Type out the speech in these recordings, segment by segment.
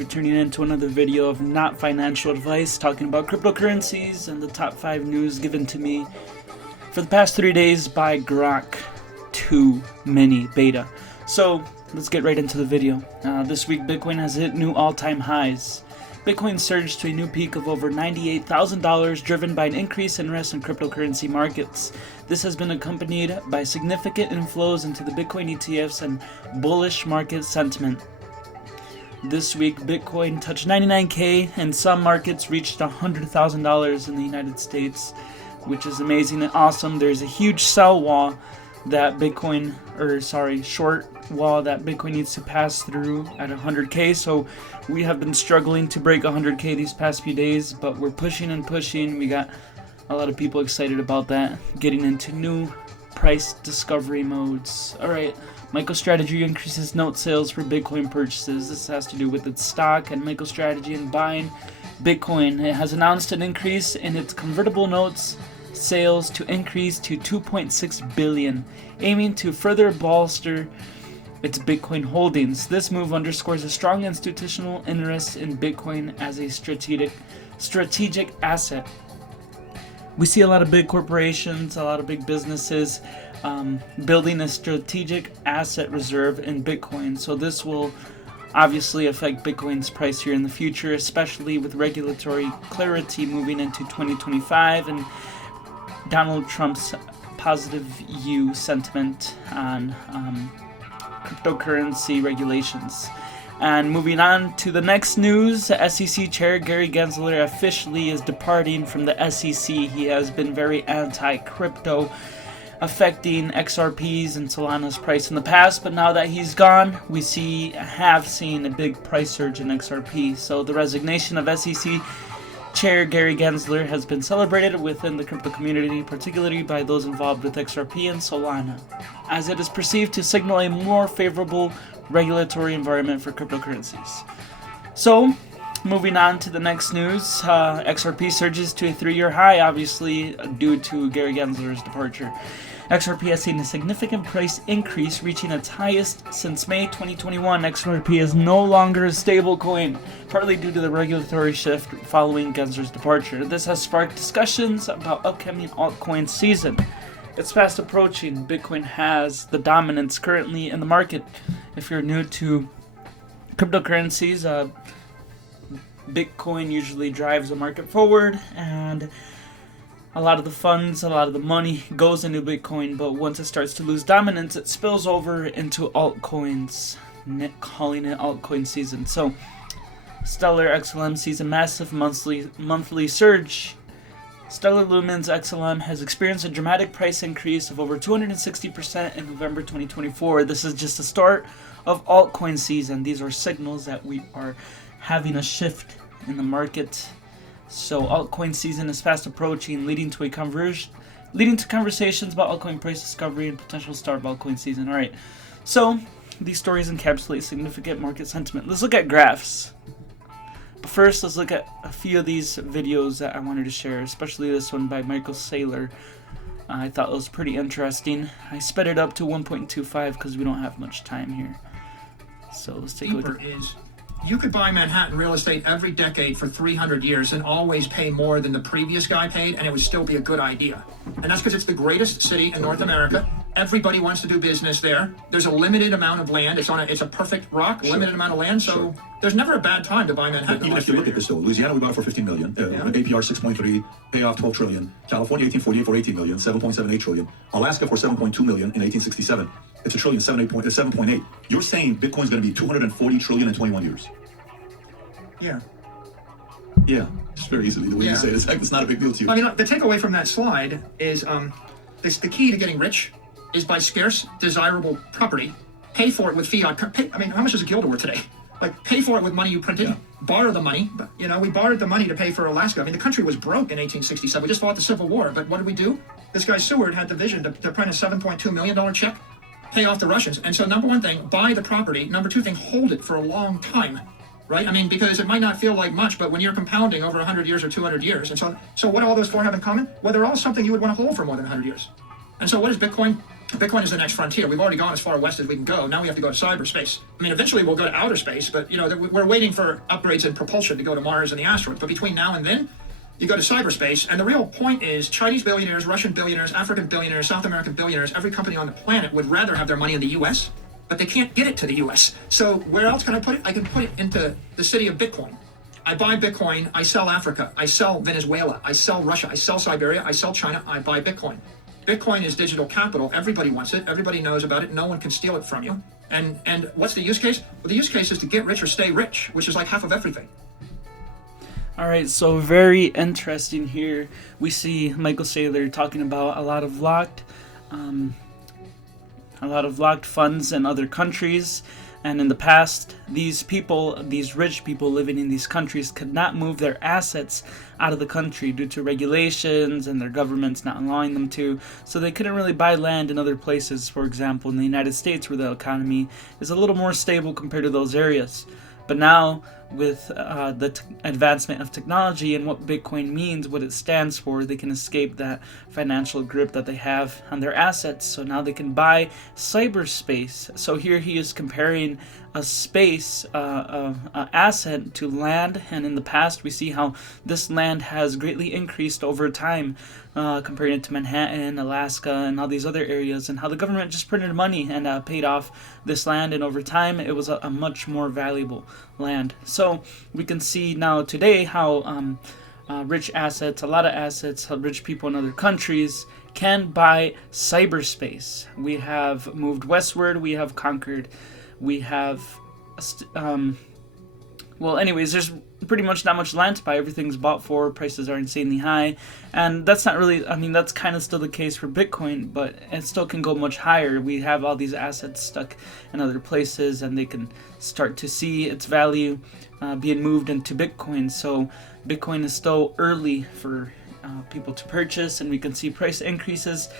for tuning in to another video of not financial advice, talking about cryptocurrencies and the top 5 news given to me for the past 3 days by Grok 2 Mini Beta. So let's get right into the video. This week Bitcoin has hit new all-time highs. Bitcoin surged to a new peak of over $98,000, driven by an increase in interest in cryptocurrency markets. This has been accompanied by significant inflows into the Bitcoin ETFs and bullish market sentiment. This week, Bitcoin touched 99K, and some markets reached $100,000 in the United States, which is amazing and awesome. There's a huge sell wall that short wall that Bitcoin needs to pass through at 100K. So we have been struggling to break 100K these past few days, but we're pushing and pushing. We got a lot of people excited about that, getting into new price discovery modes. Alright, MicroStrategy increases note sales for Bitcoin purchases. This has to do with its stock and MicroStrategy and buying Bitcoin. It has announced an increase in its convertible notes sales to increase to 2.6 billion, aiming to further bolster its Bitcoin holdings. This move underscores a strong institutional interest in Bitcoin as a strategic asset. We see a lot of big corporations, a lot of big businesses building a strategic asset reserve in Bitcoin. So this will obviously affect Bitcoin's price here in the future, especially with regulatory clarity moving into 2025 and Donald Trump's positive view sentiment on cryptocurrency regulations. And moving on to the next news, SEC Chair Gary Gensler officially is departing from the SEC. He has been very anti-crypto, affecting XRPs and Solana's price in the past, but now that he's gone, we have seen a big price surge in XRP. So the resignation of SEC Chair Gary Gensler has been celebrated within the crypto community, particularly by those involved with XRP and Solana, as it is perceived to signal a more favorable regulatory environment for cryptocurrencies. So, moving on to the next news, XRP surges to a 3-year high, obviously due to Gary Gensler's departure. XRP has seen a significant price increase, reaching its highest since May 2021. XRP is no longer a stable coin, partly due to the regulatory shift following Gensler's departure. This has sparked discussions about upcoming altcoin season. It's fast approaching. Bitcoin has the dominance currently in the market. If you're new to cryptocurrencies, Bitcoin usually drives the market forward, and a lot of the funds, a lot of the money goes into Bitcoin, but once it starts to lose dominance, it spills over into altcoins, calling it altcoin season. So, Stellar XLM sees a massive monthly surge. Stellar Lumen's XLM has experienced a dramatic price increase of over 260% in November 2024. This is just the start of altcoin season. These are signals that we are having a shift in the market. So altcoin season is fast approaching, leading to conversations about altcoin price discovery and potential start of altcoin season. All right, so these stories encapsulate significant market sentiment. Let's look at graphs. But first, let's look at a few of these videos that I wanted to share, especially this one by Michael Saylor. I thought it was pretty interesting. I sped it up to 1.25 because we don't have much time here. So let's take a look. You could buy Manhattan real estate every decade for 300 years and always pay more than the previous guy paid, and it would still be a good idea. And that's because it's the greatest city in North America. Everybody wants to do business there. There's a limited amount of land. It's a perfect rock, limited amount of land, so there's never a bad time to buy Manhattan. Even if you look at this though, Louisiana we bought for 15 million, APR 6.3, payoff 12 trillion. California 1848 for 18 million, 7.78 trillion. Alaska for 7.2 million in 1867. It's a trillion, 7.8. You're saying Bitcoin's going to be 240 trillion in 21 years? Yeah. Yeah, just very easily. The way you say it, it's not a big deal to you. I mean, the takeaway from that slide is the key to getting rich is by scarce, desirable property. Pay for it with fiat. How much is a guilder worth today? Like, pay for it with money you printed. Borrow the money. We borrowed the money to pay for Alaska. I mean, the country was broke in 1867. We just fought the Civil War. But what did we do? This guy Seward had the vision to print a $7.2 million check, pay off the Russians. And so, number one thing, buy the property. Number two thing, hold it for a long time. Right? I mean, because it might not feel like much, but when you're compounding over 100 years or 200 years, and so what do all those four have in common? Well, they're all something you would want to hold for more than 100 years. And so what is Bitcoin? Bitcoin is the next frontier. We've already gone as far west as we can go. Now we have to go to cyberspace. I mean, eventually we'll go to outer space, but we're waiting for upgrades in propulsion to go to Mars and the asteroids. But between now and then, you go to cyberspace, and the real point is Chinese billionaires, Russian billionaires, African billionaires, South American billionaires, every company on the planet would rather have their money in the US, but they can't get it to the US. So where else can I put it? I can put it into the city of Bitcoin. I buy Bitcoin, I sell Africa, I sell Venezuela, I sell Russia, I sell Siberia, I sell China, I buy Bitcoin. Bitcoin is digital capital. Everybody wants it. Everybody knows about it. No one can steal it from you. And what's the use case? Well, the use case is to get rich or stay rich, which is like half of everything. All right, so very interesting here. We see Michael Saylor talking about a lot of locked funds in other countries. And in the past, these rich people living in these countries could not move their assets out of the country due to regulations and their governments not allowing them to. So they couldn't really buy land in other places, for example, in the United States, where the economy is a little more stable compared to those areas. But now, with the advancement of technology and what Bitcoin means, what it stands for, they can escape that financial grip that they have on their assets. So now they can buy cyberspace. So here he is comparing a space, asset to land, and in the past we see how this land has greatly increased over time, comparing it to Manhattan, Alaska, and all these other areas, and how the government just printed money and paid off this land, and over time it was a much more valuable land. So we can see now today how rich assets, a lot of assets, rich people in other countries can buy cyberspace. We have moved westward, we have conquered, we have there's pretty much not much land to buy. Everything's bought for, prices are insanely high, and that's not really, that's kind of still the case for Bitcoin, but it still can go much higher. We have all these assets stuck in other places, and they can start to see its value being moved into Bitcoin. So Bitcoin is still early for people to purchase, and we can see price increases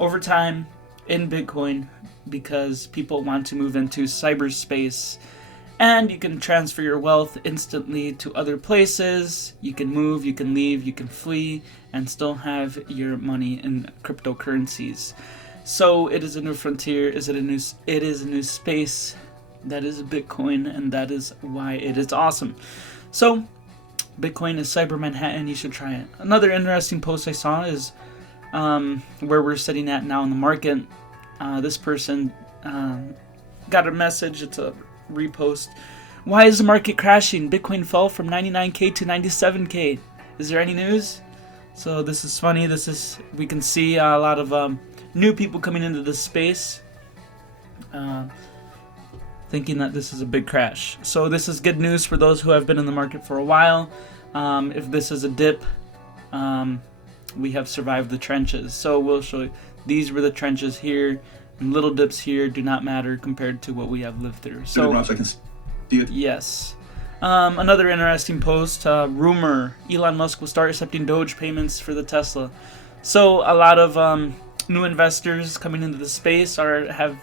over time in Bitcoin because people want to move into cyberspace. And you can transfer your wealth instantly to other places. You can move, you can leave, you can flee, and still have your money in cryptocurrencies. So it is a new frontier. It is a new space. That is Bitcoin, and that is why it is awesome. So Bitcoin is Cyber Manhattan. You should try it. Another interesting post I saw is where we're sitting at now in the market. This person got a message. It's a repost. Why is the market crashing? Bitcoin fell from 99k to 97k. Is there any news? So this is funny. We can see a lot of new people coming into this space, thinking that this is a big crash. So this is good news for those who have been in the market for a while. If this is a dip, we have survived the trenches. So we'll show you. These were the trenches here. And little dips here do not matter compared to what we have lived through. So, Ross, I can see it. Yes. Another interesting post. Rumor: Elon Musk will start accepting Doge payments for the Tesla. So a lot of new investors coming into the space have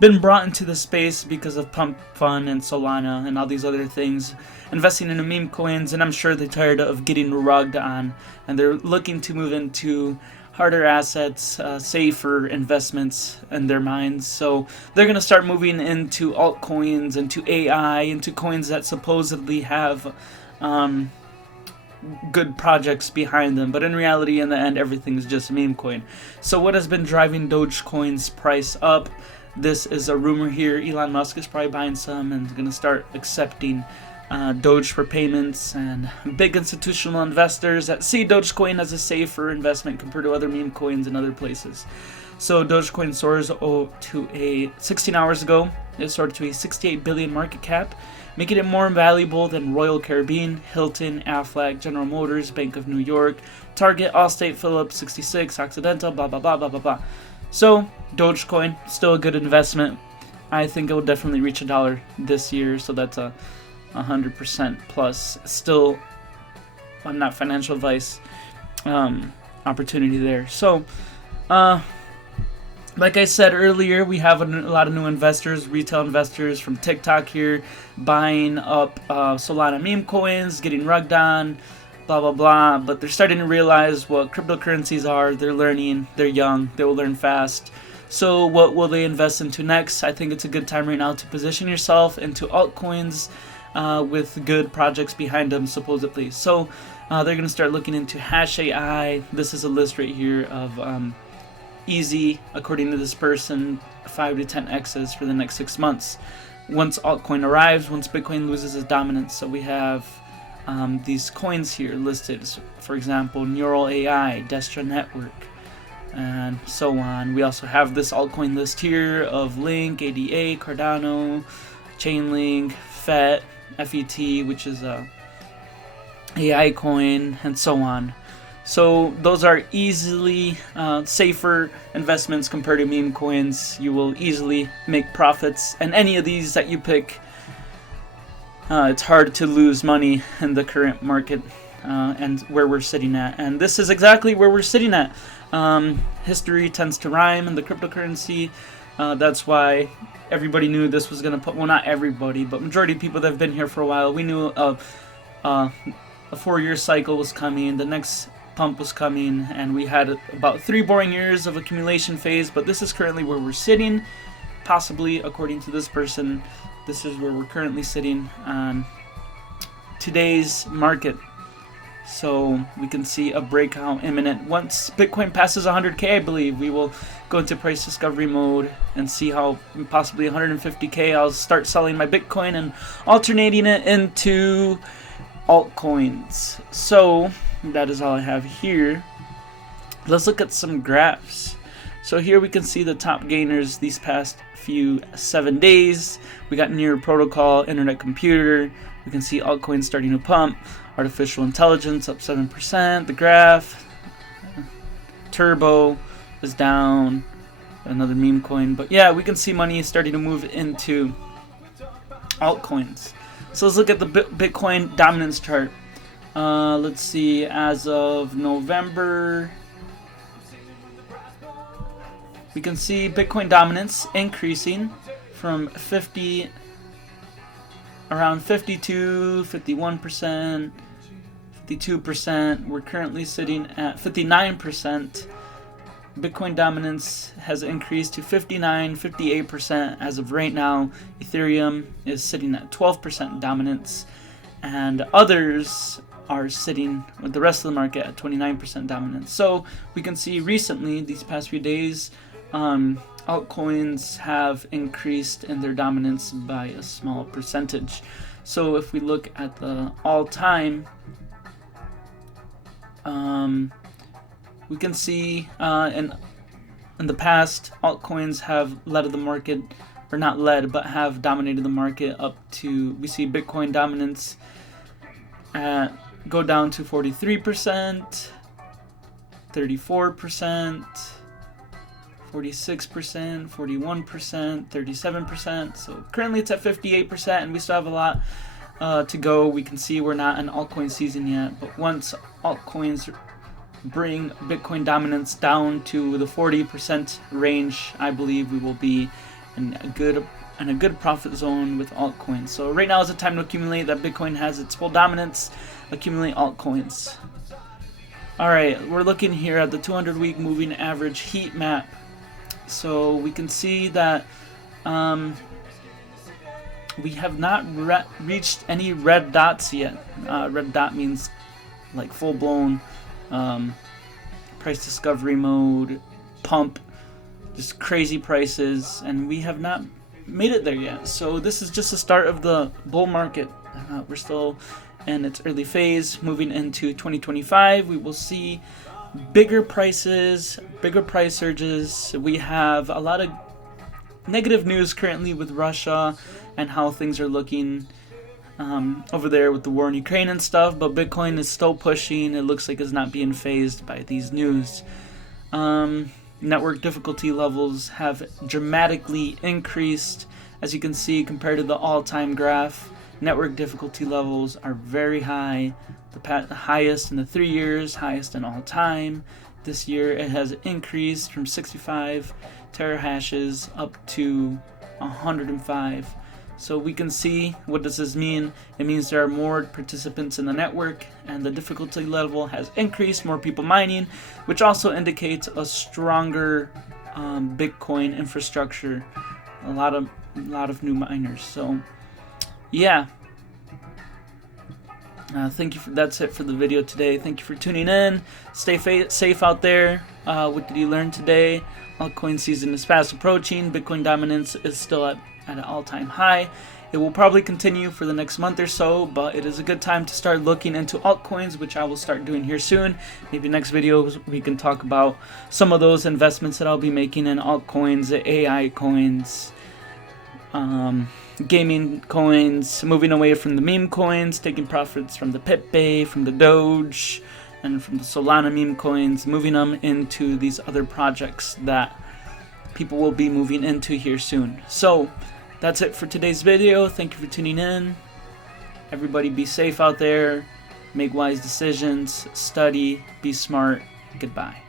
been brought into the space because of Pump Fund and Solana and all these other things, investing into meme coins, and I'm sure they're tired of getting rugged on, and they're looking to move into harder assets, safer investments in their minds. So they're going to start moving into altcoins, into AI, into coins that supposedly have good projects behind them. But in reality, in the end, everything's just meme coin. So what has been driving Dogecoin's price up? This is a rumor here. Elon Musk is probably buying some and going to start accepting Doge for payments, and big institutional investors that see Dogecoin as a safer investment compared to other meme coins and other places. So Dogecoin soars to a 16 hours ago. It soared to a 68 billion market cap, making it more valuable than Royal Caribbean, Hilton, Aflac, General Motors, Bank of New York, Target, Allstate, Philips, 66, Occidental, blah blah blah blah blah blah. So Dogecoin still a good investment. I think it will definitely reach $1 this year. So that's a 100% plus. Still, not financial advice, opportunity there. So, like I said earlier, we have a lot of new investors, retail investors from TikTok here, buying up Solana meme coins, getting rugged on, blah blah blah. But they're starting to realize what cryptocurrencies are. They're learning. They're young. They will learn fast. So what will they invest into next? I think it's a good time right now to position yourself into altcoins with good projects behind them, supposedly. So they're going to start looking into Hash AI. This is a list right here of easy, according to this person, 5 to 10 X's for the next 6 months. Once altcoin arrives, once Bitcoin loses its dominance. So we have these coins here listed. So, for example, Neural AI, Destra Network, and so on. We also have this altcoin list here of Link, ADA, Cardano, Chainlink, FET, which is a AI coin, and so on. So those are easily safer investments compared to meme coins. You will easily make profits, and any of these that you pick, it's hard to lose money in the current market and where we're sitting at. And this is exactly where we're sitting at. History tends to rhyme in the cryptocurrency. That's why everybody knew this was going to put, well, not everybody, but majority of people that have been here for a while, we knew a 4-year cycle was coming, the next pump was coming, and we had about 3 boring years of accumulation phase, but this is currently where we're sitting. Possibly, according to this person, this is where we're currently sitting on today's market. So we can see a breakout imminent. Once Bitcoin passes 100K, I believe, we will go into price discovery mode and see how possibly 150K I'll start selling my Bitcoin and alternating it into altcoins. So that is all I have here. Let's look at some graphs. So here we can see the top gainers these past 7 days. We got Near Protocol, Internet Computer. We can see altcoins starting to pump. Artificial Intelligence up 7%. The graph. Turbo is down. Another meme coin. But yeah, we can see money starting to move into altcoins. So let's look at the Bitcoin dominance chart. Let's see, as of November, we can see Bitcoin dominance increasing from around 52, 51%, 52%. We're currently sitting at 59%. Bitcoin dominance has increased to 59, 58% as of right now. Ethereum is sitting at 12% dominance, and others are sitting with the rest of the market at 29% dominance. So we can see recently, these past few days, altcoins have increased in their dominance by a small percentage. So if we look at the all-time, we can see in the past, altcoins have led the market, or not led, but have dominated the market up to, we see Bitcoin dominance go down to 43%, 34%, 46%, 41%, 37%. So currently it's at 58%, and we still have a lot to go. We can see we're not in altcoin season yet, but once altcoins bring Bitcoin dominance down to the 40% range, I believe we will be in a good profit zone with altcoins. So right now is the time to accumulate. That Bitcoin has its full dominance. Accumulate altcoins. Alright, we're looking here at the 200-week moving average heat map. So we can see that we have not reached any red dots yet. Red dot means like full-blown price discovery mode, pump, just crazy prices, and we have not made it there yet. So this is just the start of the bull market. We're still in its early phase. Moving into 2025, we will see bigger prices, bigger price surges. We have a lot of negative news currently with Russia and how things are looking over there with the war in Ukraine and stuff, but Bitcoin is still pushing. It looks like it's not being phased by these news. Network difficulty levels have dramatically increased, as you can see, compared to the all-time graph. Network difficulty levels are very high, the highest in the 3 years, highest in all time. This year it has increased from 65 terahashes up to 105. So we can see, what does this mean? It means there are more participants in the network and the difficulty level has increased, more people mining, which also indicates a stronger Bitcoin infrastructure, a lot of new miners. So yeah, that's it for the video today. Thank you for tuning in. Stay safe out there. What did you learn today? Altcoin season is fast approaching. Bitcoin dominance is still at an all-time high. It will probably continue for the next month or so, but it is a good time to start looking into altcoins, which I will start doing here soon. Maybe next video we can talk about some of those investments that I'll be making in altcoins, AI coins, gaming coins, moving away from the meme coins, taking profits from the Pepe, from the Doge, and from the Solana meme coins, moving them into these other projects that people will be moving into here soon. So that's it for today's video. Thank you for tuning in. Everybody be safe out there, make wise decisions, study, be smart. Goodbye.